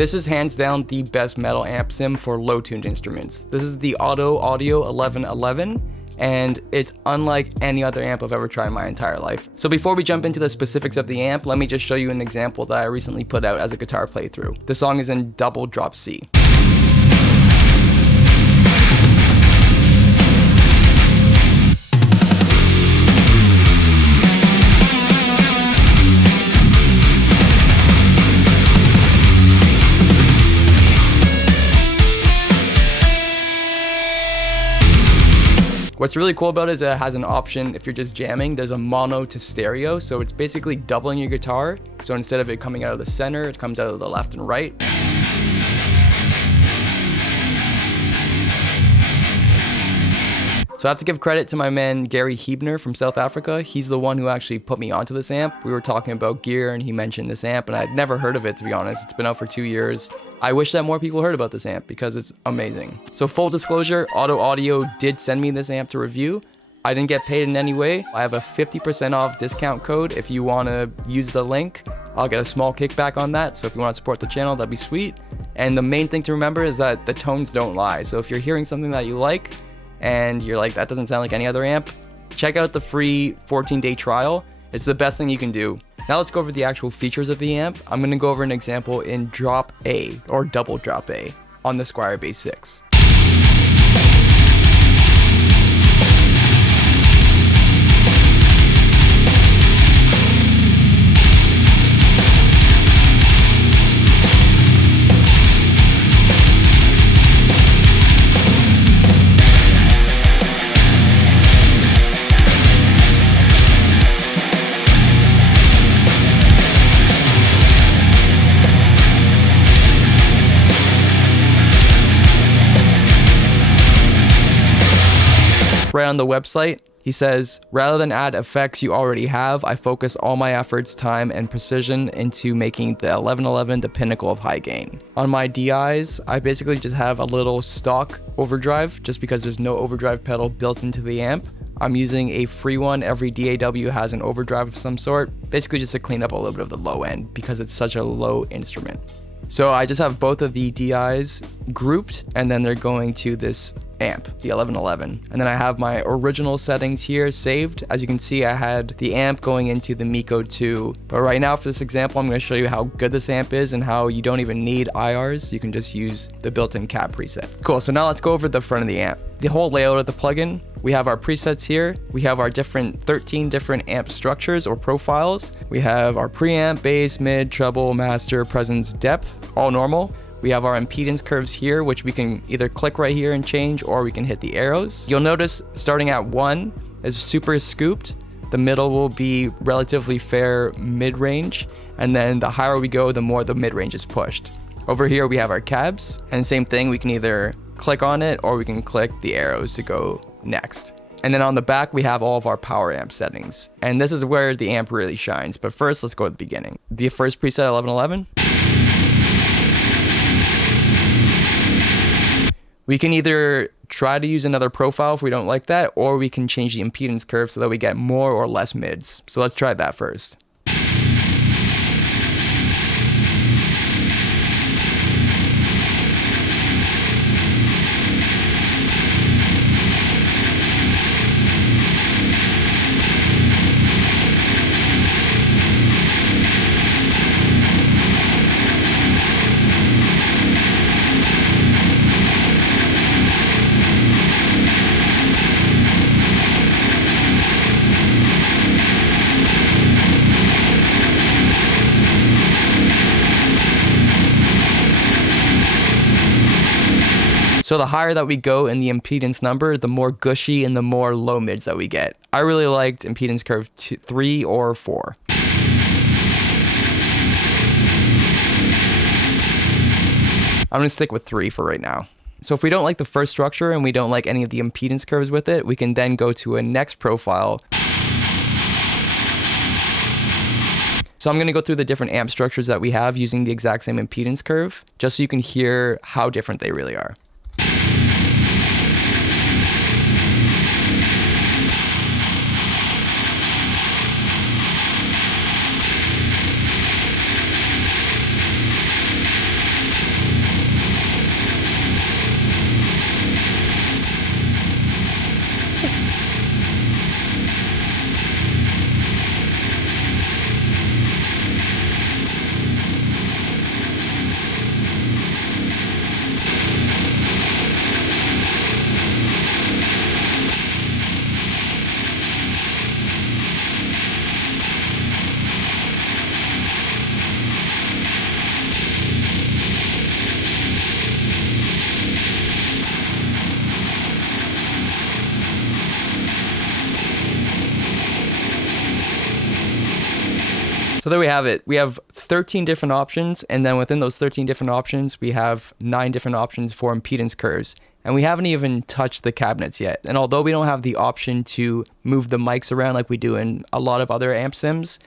This is hands down the best metal amp sim for low-tuned instruments. This is the Otto Audio 1111, and it's unlike any other amp I've ever tried in my entire life. So before we jump into the specifics of the amp, let me just show you an example that I recently put out as a guitar playthrough. The song is in double drop C. What's really cool about it is that it has an option, if you're just jamming, there's a mono to stereo, so it's basically doubling your guitar. So instead of it coming out of the center, it comes out of the left and right. So I have to give credit to my man Gary Hebner from South Africa. He's the one who actually put me onto this amp. We were talking about gear and he mentioned this amp and I'd never heard of it, to be honest. It's been out for 2 years. I wish that more people heard about this amp because it's amazing. So full disclosure, Otto Audio did send me this amp to review. I didn't get paid in any way. I have a 50% off discount code. If you want to use the link, I'll get a small kickback on that. So if you want to support the channel, that'd be sweet. And the main thing to remember is that the tones don't lie. So if you're hearing something that you like, and you're like, that doesn't sound like any other amp, check out the free 14-day trial. It's the best thing you can do. Now let's go over the actual features of the amp. I'm gonna go over an example in drop A, or double drop A, on the Squier Bass VI. Right on the website, he says, rather than add effects you already have, I focus all my efforts, time, and precision into making the 1111 the pinnacle of high gain. On my DIs, I basically just have a little stock overdrive, just because there's no overdrive pedal built into the amp. I'm using a free one. Every DAW has an overdrive of some sort, basically just to clean up a little bit of the low end, because it's such a low instrument. So I just have both of the DIs grouped, and then they're going to this amp, the 1111. And then I have my original settings here saved. As you can see, I had the amp going into the Miko 2. But right now for this example, I'm going to show you how good this amp is and how you don't even need IRs. You can just use the built-in cab preset. Cool, so now let's go over the front of the amp. The whole layout of the plugin, we have our presets here. We have our 13 different amp structures or profiles. We have our preamp, bass, mid, treble, master, presence, depth, all normal. We have our impedance curves here, which we can either click right here and change, or we can hit the arrows. You'll notice starting at 1 is super scooped. The middle will be relatively fair mid-range, and then the higher we go, the more the mid-range is pushed. Over here we have our cabs, and same thing, we can either click on it or we can click the arrows to go next. And then on the back, we have all of our power amp settings. And this is where the amp really shines. But first, let's go at the beginning. The first preset, 1111. We can either try to use another profile if we don't like that, or we can change the impedance curve so that we get more or less mids. So let's try that first. So the higher that we go in the impedance number, the more gushy and the more low mids that we get. I really liked impedance curve 3 or 4. I'm gonna stick with 3 for right now. So if we don't like the first structure and we don't like any of the impedance curves with it, we can then go to a next profile. So I'm gonna go through the different amp structures that we have using the exact same impedance curve, just so you can hear how different they really are. So there we have it. We have 13 different options, and then within those 13 different options, we have 9 different options for impedance curves. And we haven't even touched the cabinets yet. And although we don't have the option to move the mics around like we do in a lot of other amp sims,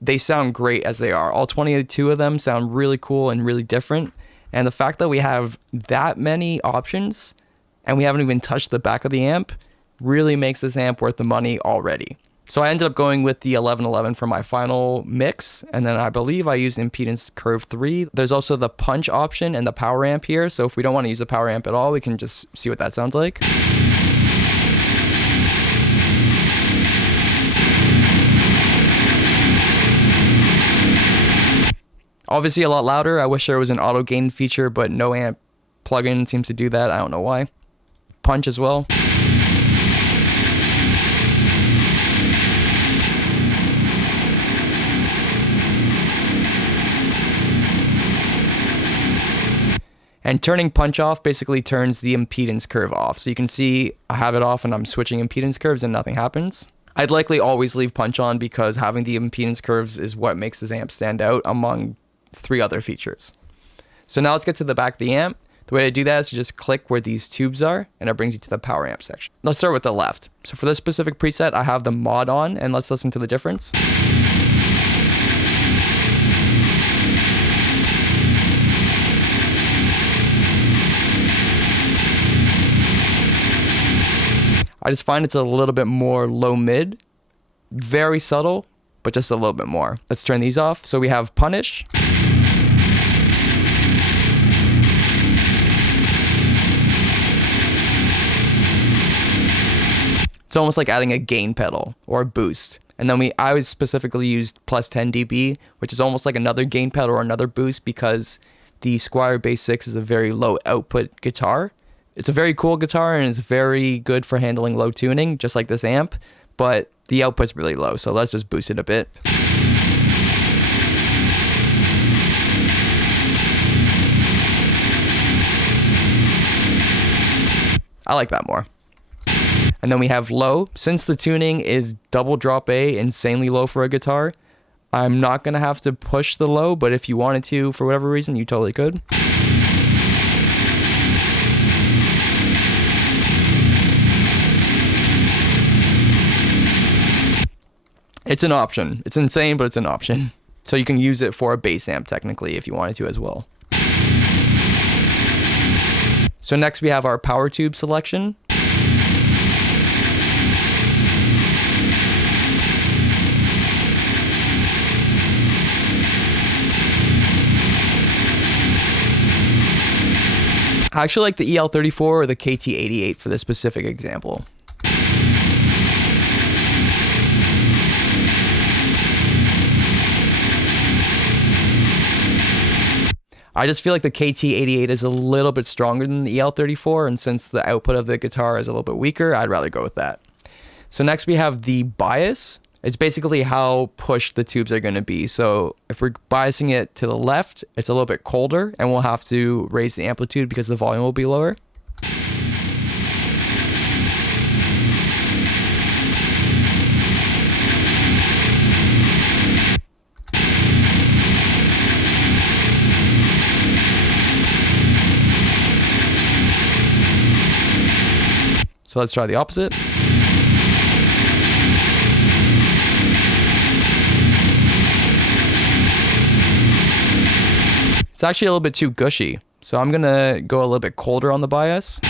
they sound great as they are. All 22 of them sound really cool and really different. And the fact that we have that many options and we haven't even touched the back of the amp really makes this amp worth the money already. So I ended up going with the 1111 for my final mix, and then I believe I used Impedance Curve 3. There's also the punch option and the power amp here, so if we don't want to use the power amp at all, we can just see what that sounds like. Obviously a lot louder. I wish there was an auto gain feature, but no amp plugin seems to do that. I don't know why. Punch as well. And turning punch off basically turns the impedance curve off. So you can see I have it off and I'm switching impedance curves and nothing happens. I'd likely always leave punch on because having the impedance curves is what makes this amp stand out among 3 other features. So now let's get to the back of the amp. The way to do that is to just click where these tubes are and it brings you to the power amp section. Let's start with the left. So for this specific preset, I have the mod on, and let's listen to the difference. I just find it's a little bit more low mid, very subtle, but just a little bit more. Let's turn these off. So we have punish. It's almost like adding a gain pedal or a boost. And then I would specifically used plus 10 dB, which is almost like another gain pedal or another boost because the Squier Bass 6 is a very low output guitar. It's a very cool guitar and it's very good for handling low tuning, just like this amp, but the output's really low, so let's just boost it a bit. I like that more. And then we have low. Since the tuning is double drop A, insanely low for a guitar, I'm not going to have to push the low, but if you wanted to, for whatever reason, you totally could. It's an option. It's insane, but it's an option. So you can use it for a bass amp technically if you wanted to as well. So next we have our power tube selection. I actually like the EL34 or the KT88 for this specific example. I just feel like the KT88 is a little bit stronger than the EL34, and since the output of the guitar is a little bit weaker, I'd rather go with that. So next we have the bias. It's basically how pushed the tubes are going to be. So if we're biasing it to the left, it's a little bit colder, and we'll have to raise the amplitude because the volume will be lower. So let's try the opposite. It's actually a little bit too gushy, so I'm gonna go a little bit colder on the bias.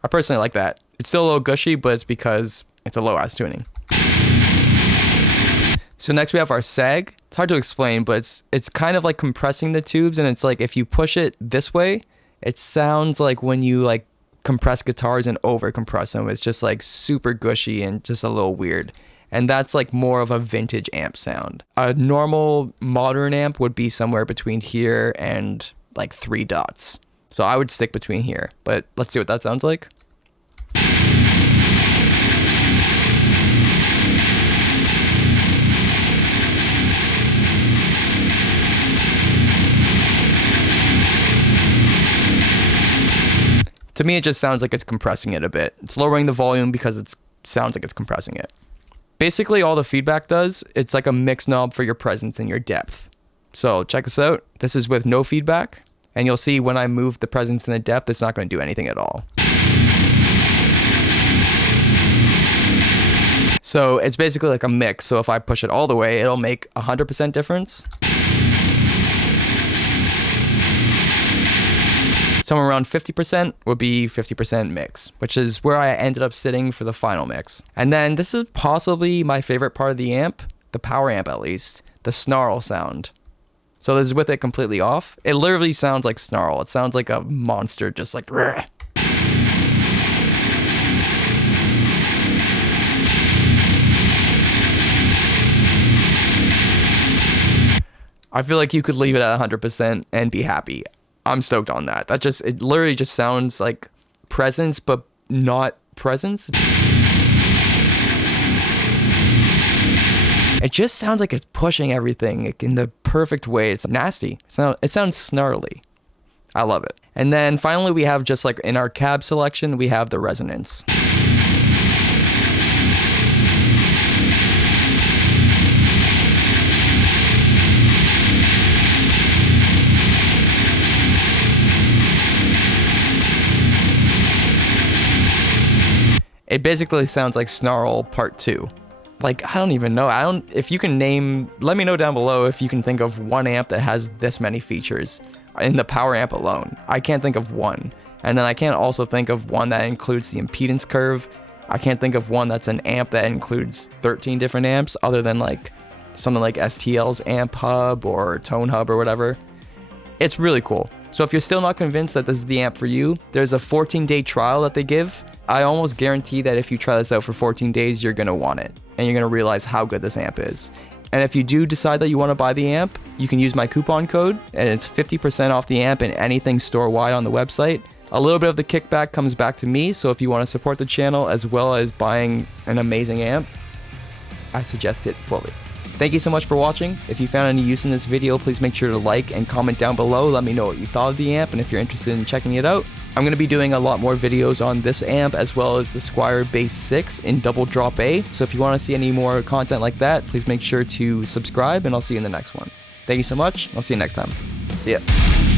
I personally like that. It's still a little gushy, but it's because it's a low ass tuning. So next we have our sag. It's hard to explain, but it's kind of like compressing the tubes, and it's like if you push it this way, it sounds like when you like compress guitars and over compress them. It's just like super gushy and just a little weird. And that's like more of a vintage amp sound. A normal modern amp would be somewhere between here and like 3 dots. So I would stick between here, but let's see what that sounds like. To me, it just sounds like it's compressing it a bit. It's lowering the volume because it sounds like it's compressing it. Basically, all the feedback does, it's like a mix knob for your presence and your depth. So check this out. This is with no feedback, and you'll see when I move the presence and the depth, it's not going to do anything at all. So it's basically like a mix. So if I push it all the way, it'll make 100% difference. Somewhere around 50% would be 50% mix, which is where I ended up sitting for the final mix. And then this is possibly my favorite part of the amp, the power amp at least, the snarl sound. So this is with it completely off. It literally sounds like snarl. It sounds like a monster just like... Rrr. I feel like you could leave it at 100% and be happy. I'm stoked on that. It literally just sounds like presence, but not presence. It just sounds like it's pushing everything in the perfect way. It's nasty. It sounds snarly. I love it. And then finally, we have just like in our cab selection, we have the resonance. It basically sounds like Snarl Part 2. Like, I don't even know. If you can name, let me know down below if you can think of one amp that has this many features in the power amp alone. I can't think of one. And then I can't also think of one that includes the impedance curve. I can't think of one that's an amp that includes 13 different amps other than like something like STL's amp hub or tone hub or whatever. It's really cool. So if you're still not convinced that this is the amp for you, there's a 14-day trial that they give. I almost guarantee that if you try this out for 14 days, you're going to want it. And you're going to realize how good this amp is. And if you do decide that you want to buy the amp, you can use my coupon code, and it's 50% off the amp and anything store-wide on the website. A little bit of the kickback comes back to me, so if you want to support the channel as well as buying an amazing amp, I suggest it fully. Thank you so much for watching. If you found any use in this video, please make sure to like and comment down below. Let me know what you thought of the amp and if you're interested in checking it out. I'm going to be doing a lot more videos on this amp as well as the Squier Bass VI in double drop A. So if you want to see any more content like that, please make sure to subscribe and I'll see you in the next one. Thank you so much. I'll see you next time. See ya.